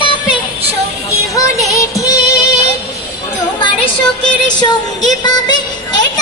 তাপে সঙ্গী হলে ঠিক। তোমার সঙ্গী পাবে এটাই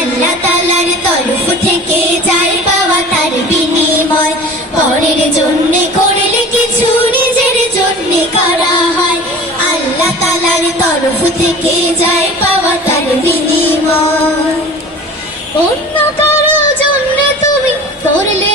আল্লাহ তালার তরফ থেকে যাই পাওয়া তার বিনিময়। পরের জন্য করলে কিছু নিজের জন্য করা হয়। আল্লাহ তালার তরফ থেকে যাই পাওয়া তার বিনিময়। অন্য কারও জন্য তুমি করলে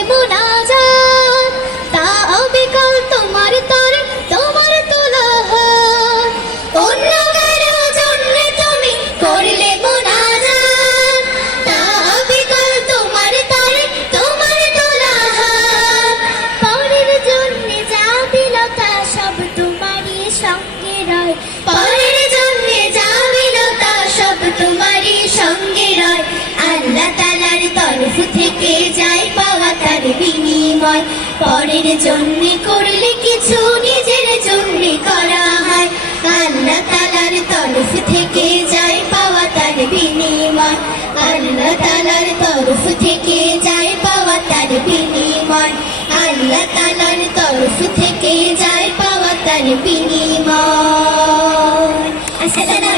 সঙ্গে রয়। পরের জন্য যা বিলতা সব তোমারই সঙ্গে রয়। আল্লাহ তালার তরফ থেকে যাই পাওয়া তার বিনিময়। পরের জন্য করলে কিছু নিজের জন্য করা হয়। আল্লাহ তালার তরফ থেকে যাই পাওয়া তার বিনিময়। আল্লাহ তালার তরফ থেকে যাই পাওয়া তার বিনিময়। আল্লাহ তালার তরফ থেকে যাই তার বিনিময়